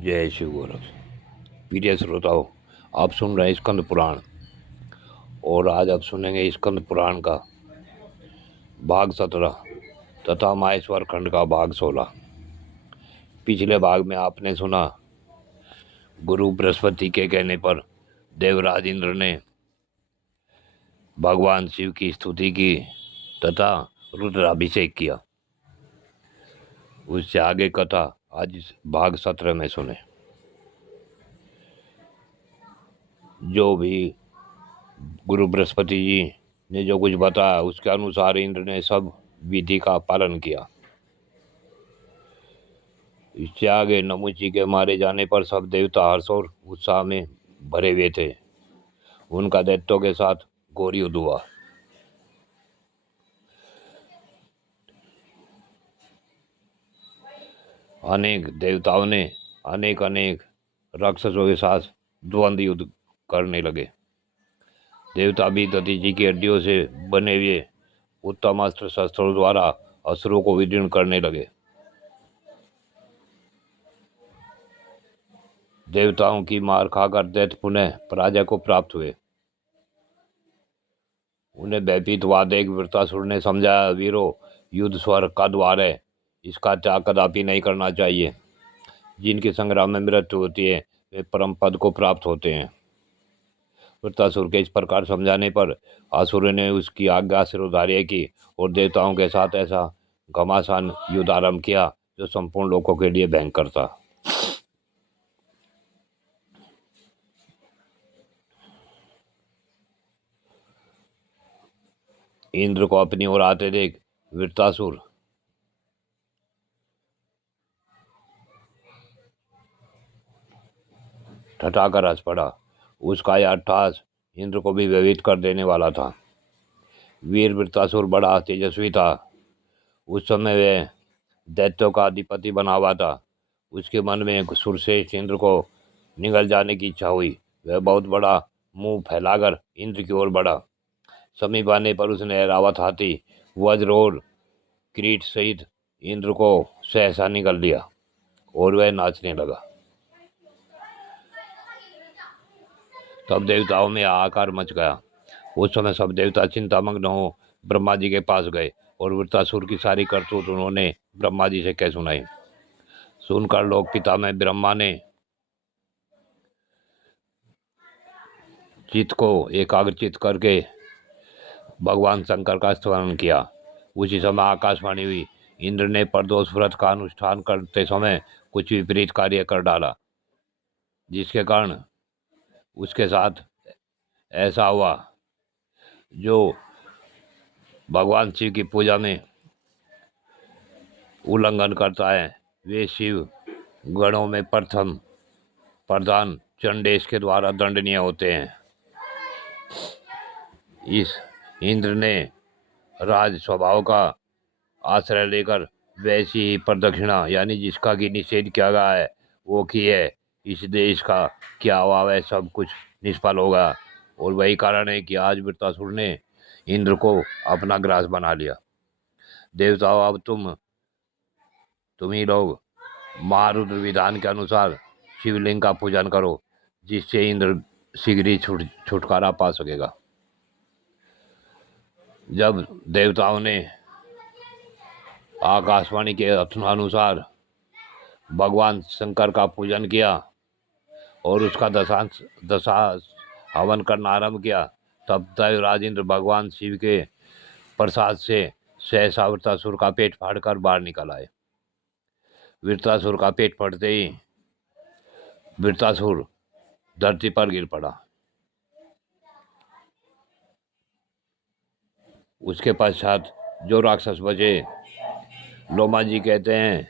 जय शिव गोरख। प्रिय श्रोताओं, आप सुन रहे हैं स्कंद पुराण और आज आप सुनेंगे स्कंद पुराण का भाग 17 तथा माहेश्वर खंड का भाग 16। पिछले भाग में आपने सुना गुरु बृहस्पति के कहने पर देवराज इंद्र ने भगवान शिव की स्तुति की तथा रुद्राभिषेक किया। उससे आगे कथा आज भाग 17 में सुने। जो भी गुरु बृहस्पति जी ने जो कुछ बताया उसके अनुसार इंद्र ने सब विधि का पालन किया। इससे आगे नमुची के मारे जाने पर सब देवता हर्ष और उत्साह में भरे हुए थे। उनका दैत्यों के साथ घोर युद्ध हुआ। अनेक देवताओं ने अनेक राक्षसों के साथ द्वंद्व युद्ध करने लगे। देवता भी दधि जी की हड्डियों से बने हुए उत्तम अस्त्र शस्त्रों द्वारा असुरों को विदीर्ण करने लगे। देवताओं की मार खाकर दैत्य पुनः पराजय को प्राप्त हुए। उन्हें भयभीत हुआ देख वृत्रासुर ने समझाया, वीरों, युद्ध स्वर्ग का द्वार है, इसका त्याग कदापि नहीं करना चाहिए। जिनकी संग्राम में मृत्यु होती है वे परम पद को प्राप्त होते हैं। वृत्रासुर के इस प्रकार समझाने पर असुर ने उसकी आज्ञा सिरोधार्य की और देवताओं के साथ ऐसा घमासान युद्ध आरंभ किया जो संपूर्ण लोकों के लिए भयंकर था। इंद्र को अपनी ओर आते देख वृत्रासुर ठठाकर हंस पड़ा। उसका यह अट्टहास इंद्र को भी भयभीत कर देने वाला था। वीर वृत्रासुर बड़ा तेजस्वी था। उस समय वह दैत्यों का अधिपति बना हुआ था। उसके मन में सुरश्रेष्ठ इंद्र को निगल जाने की इच्छा हुई। वह बहुत बड़ा मुंह फैलाकर इंद्र की ओर बढ़ा। समीप आने पर उसने ऐरावत हाथी, वज्र और किरीट सहित इंद्र को सहसा निगल लिया और वह नाचने लगा। तब देवताओं में हाहाकार मच गया। उस समय सब देवता चिंतामग्न हो ब्रह्मा जी के पास गए और वृत्रासुर की सारी करतूत उन्होंने ब्रह्मा जी से कह सुनाई। सुनकर लोक पिता में ब्रह्मा ने चित्त को एकाग्रचित करके भगवान शंकर का स्मरण किया। उसी समय आकाशवाणी हुई, इंद्र ने प्रदोष व्रत का अनुष्ठान करते समय कुछ विपरीत कार्य कर डाला, जिसके कारण उसके साथ ऐसा हुआ। जो भगवान शिव की पूजा में उल्लंघन करता है वे शिव गणों में प्रधान चंडेश के द्वारा दंडनीय होते हैं। इस इंद्र ने राज स्वभाव का आश्रय लेकर वैसी ही प्रदक्षिणा यानी जिसका कि निषेध किया गया है वो की है। इस देश का क्या हुआ वह सब कुछ निष्फल होगा और वही कारण है कि आज वृत्रासुर ने इंद्र को अपना ग्रास बना लिया। देवताओं, अब तुम ही लोग महारुद्र विधान के अनुसार शिवलिंग का पूजन करो, जिससे इंद्र शीघ्र ही छुटकारा पा सकेगा। जब देवताओं ने आकाशवाणी के अनुसार भगवान शंकर का पूजन किया और उसका दशा हवन करना आरंभ किया, तब देवराज इंद्र भगवान शिव के प्रसाद से सहसा वृत्रासुर का पेट फाड़कर बाहर निकल आए। वृत्रासुर का पेट फटते ही वृत्रासुर धरती पर गिर पड़ा। उसके पश्चात जो राक्षस बचे, लोमा जी कहते हैं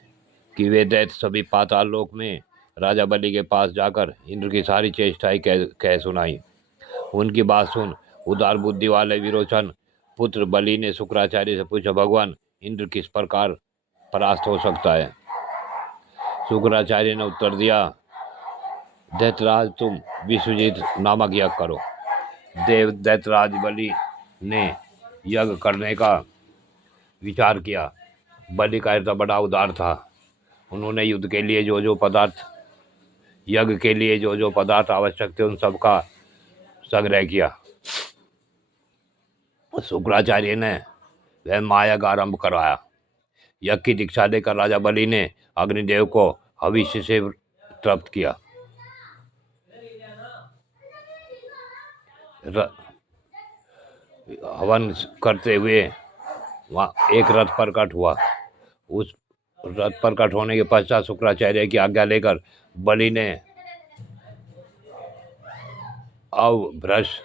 कि वे दैत्य सभी पाताल लोक में राजा बलि के पास जाकर इंद्र की सारी चेष्टाएं कह सुनाई। उनकी बात सुन उदार बुद्धि वाले विरोचन पुत्र बलि ने शुक्राचार्य से पूछा, भगवान इंद्र किस प्रकार परास्त हो सकता है? शुक्राचार्य ने उत्तर दिया, दैत्यराज तुम विश्वजीत नामक यज्ञ करो। दैत्यराज बलि ने यज्ञ करने का विचार किया। बलि का हृदय बड़ा उदार था। उन्होंने युद्ध के लिए जो पदार्थ यज्ञ के लिए जो जो पदार्थ आवश्यक थे उन सब का संग्रह किया। शुक्राचार्य ने वह महायज्ञ आरंभ कराया। यज्ञ की दीक्षा देकर राजा बलि ने अग्निदेव को हविष्य से तृप्त किया। हवन करते हुए वहाँ एक रथ प्रकट हुआ। उस रथ प्रकट होने के पश्चात शुक्राचार्य की आज्ञा लेकर बलि ने अवभ्रश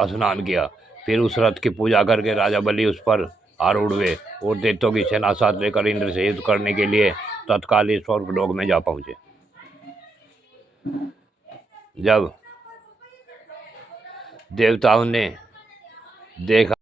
स्नान किया। फिर उस रथ की पूजा करके राजा बलि उस पर आरूढ़ हुए और दैत्यों की सेना साथ लेकर इंद्र से युद्ध करने के लिए तत्काल ही स्वर्गलोक में जा पहुंचे। जब देवताओं ने देखा